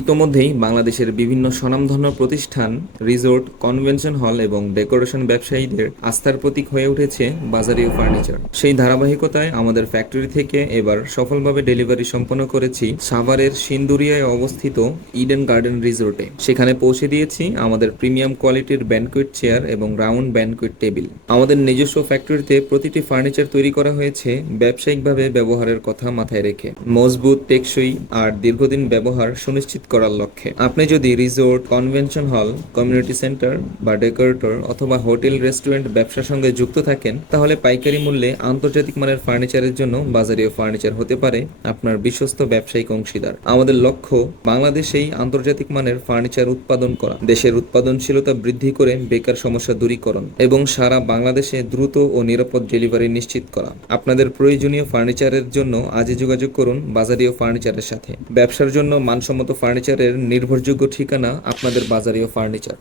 ইতোমধ্যেই বাংলাদেশের বিভিন্ন স্বনামধন্য প্রতিষ্ঠান, রিসোর্ট, কনভেনশন হল এবং ডেকোরেশন ব্যবসায়ীদের আস্থার প্রতীক হয়ে উঠেছে বাজারীয় ফার্নিচার। সেই ধারাবাহিকতায় আমাদের ফ্যাক্টরি থেকে এবার সফলভাবে ডেলিভারি সম্পন্ন করেছি সাভারের সিন্দুরিয়ায় অবস্থিত ইডেন গার্ডেন রিসোর্টে। সেখানে পৌঁছে দিয়েছি আমাদের প্রিমিয়াম কোয়ালিটির ব্যানকুয়েট চেয়ার এবং রাউন্ড ব্যানকুয়েট টেবিল। আমাদের নিজস্ব ফ্যাক্টরিতে প্রতিটি ফার্নিচার তৈরি করা হয়েছে ব্যবসায়িকভাবে ব্যবহারের কথা মাথায় রেখে, মজবুত, টেকসই আর দীর্ঘদিন ব্যবহার সুনিশ্চিত করার লক্ষ্যে। আপনি যদি resort, convention hall, community centre বা ডেকোরেটর অথবা হোটেল রেস্টুরেন্ট ব্যবসার সঙ্গে যুক্ত থাকেন, তাহলে পাইকারি মূল্যে আন্তর্জাতিক মানের ফার্নিচারের জন্য বাজারীয় ফার্নিচার হতে পারে আপনার বিশ্বস্ত ব্যবসায়িক অংশীদার। আমাদের লক্ষ্য বাংলাদেশেই আন্তর্জাতিক মানের ফার্নিচার উৎপাদন করা, দেশের উৎপাদনশীলতা বৃদ্ধি করে বেকার সমস্যা দূরীকরণ এবং সারা বাংলাদেশে দ্রুত ও নিরাপদ ডেলিভারি নিশ্চিত করা। আপনাদের প্রয়োজনীয় ফার্নিচারের জন্য আজই যোগাযোগ করুন বাজারীয় ফার্নিচারের সাথে। ব্যবসার জন্য মানসম্মত ফার্নিচারের নির্ভরযোগ্য ঠিকানা আপনাদের বাজারীয় ফার্নিচার।